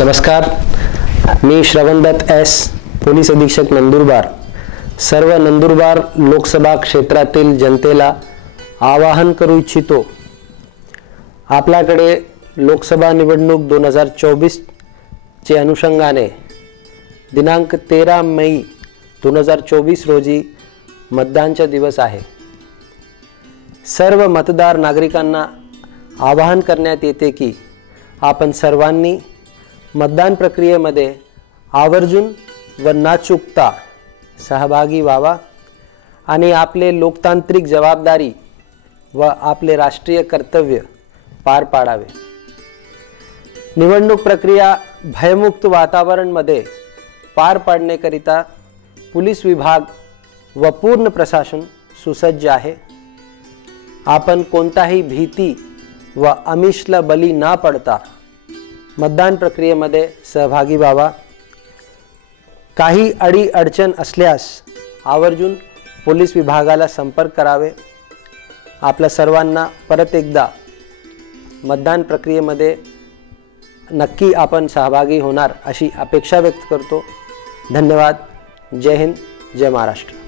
नमस्कार, मी श्रवणदत्त S, police अधीक्षक नंदुरबार। सर्व नंदुरबार लोकसभा क्षेत्रातील जनतेला आवाहन करू इच्छितो। आपल्याकडे लोकसभा निवडणूक 2024 चे अनुषंगाने दिनांक 13 मई 2024 रोजी मतदानचा दिवस आहे। सर्व मतदार नागरिकांना आवाहन करण्यात येते की आपण सर्वांनी मतदान प्रक्रियेमध्ये आवर्जून व न चुकता सहभागी व्हावा आणि आपले लोकतांत्रिक जबाबदारी व आपले राष्ट्रीय कर्तव्य पार पाडावे। निवडणूक प्रक्रिया भयमुक्त वातावरणामध्ये पार पाडण्याकरिता पोलीस विभाग व पूर्ण प्रशासन सुसज्ज आहे। आपण कोणताही भीती व आमिषला बली न पडता मतदान प्रक्रियेमध्ये सहभागी व्हावा। काही अडचण असल्यास आवर्जून पोलीस विभागाला संपर्क करावे। आपल्या सर्वांना परत एकदा मतदान प्रक्रियेमध्ये नक्की आपण सहभागी होणार अशी अपेक्षा व्यक्त करतो। धन्यवाद। जय हिंद, जय महाराष्ट्र।